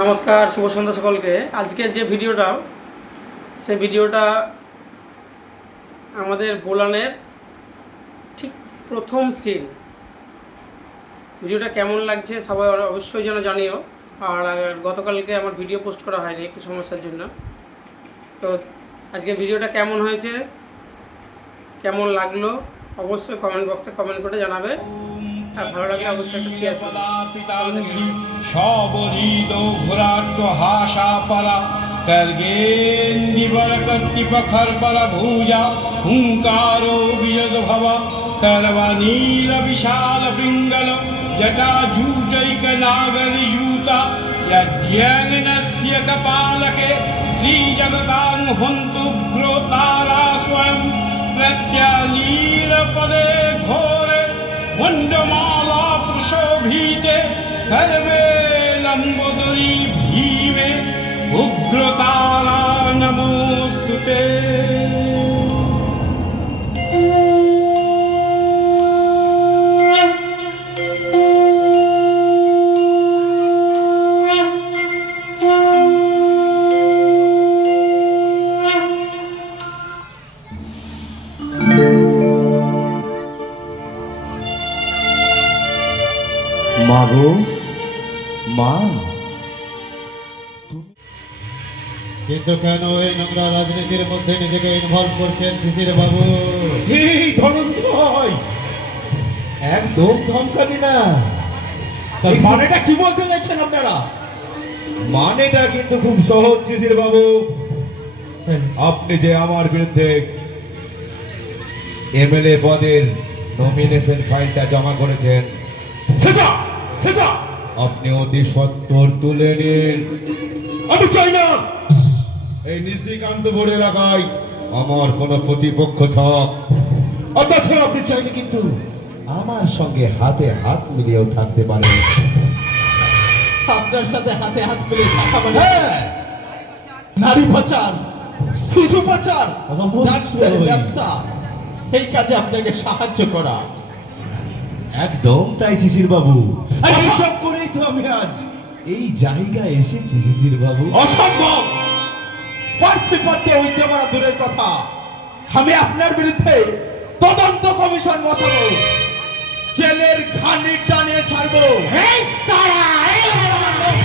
নমস্কার, শুভ সন্ধ্যা সকলকে। আজকের যে ভিডিওটা, সেই ভিডিওটা আমাদের বোলানের ঠিক প্রথম সিন। ভিডিওটা কেমন লাগছে সবাই অবশ্যই যেন জানিও। আর গতকালকে আমার ভিডিও পোস্ট করা হয়নি একটু সমস্যার জন্য। তো আজকে ভিডিওটা কেমন হয়েছে, কেমন লাগলো অবশ্যই কমেন্ট বক্সে কমেন্ট করে জানাবে। আর ভালো লাগলে অবশ্যই একটা শেয়ার করবে। সবরিত ঘোরাট হাসা পালা कर्गेन्दिवर कत्तिपखर पर भूजा हुंकारो विजग भवा करवनील विशाल पिंगल जटा जूटैक नागर यूता यज्ञनस्य कपालके त्रिजगतां हन्तु ग्रोतारा स्वयं प्रत्यनील पदे घोरे वंडमाला प्रशोभिते कर्वे लंबोदरी भीमे उग्रतारा नमोस्तुते। মাগো মা, কিন্তু কেন এই নোংরা রাজনীতির মধ্যে নিজেকে ইনভলভ করছেন শিশির বাবু? এই ধনঞ্জয়, একদম ধমকাবি না। এই মানেটা কি বলতে চাইছেন আপনারা? মানেটা কিন্তু খুব সহজ শিশির বাবু। আপনি যে আমার বিরুদ্ধে এমএলএ পদের নমিনেশন ফাইলটা জমা করেছেন, সেটা সেটা আপনি অতি সত্বর তুলে নিন। আমি চাই না এই নিশিকান্ত বোর্ড এলাকায় আমার কোনো প্রতিপক্ষ থাক। আর তাছাড়া আপনি চাইলে কিন্তু আমার সঙ্গে হাতে হাত মিলিয়েও থাকতে পারেন। আপনার সাথে হাতে হাত মিলিয়ে থাকা মানে নারী পাচার, শিশু পাচার, ডাক্তারের ব্যবসা, এই কাজে আপনাকে সাহায্য করা। একদম তাই শিশির বাবু, আর এইসব করেই তো আমি আজ এই জায়গায় এসেছি শিশির বাবু। অসম্ভব! প্রার্থী পক্ষে হইতে পারা দূরের কথা, আমি আপনার বিরুদ্ধে তদন্ত কমিশন বসাবো, জেলের ঘানি টানিয়ে ছাড়বো। এই সারা, এই আমার লোক।